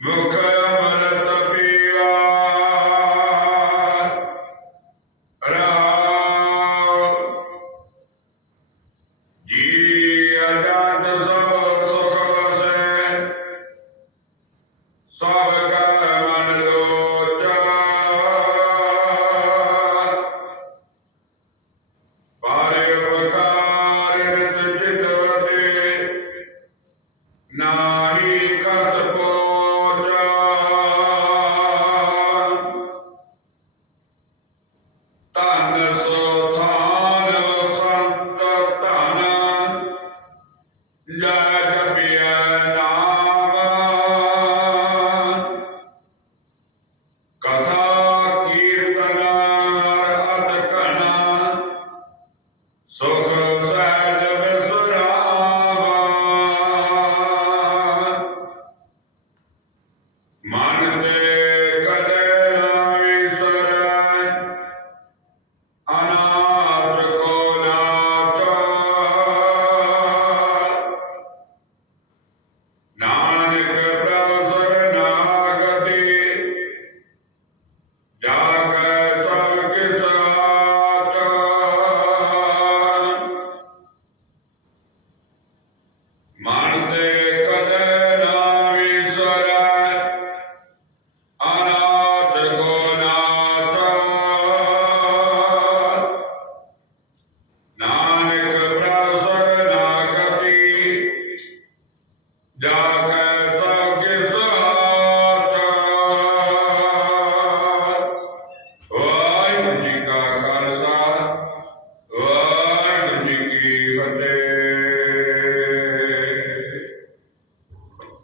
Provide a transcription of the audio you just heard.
Look up. அவர்களே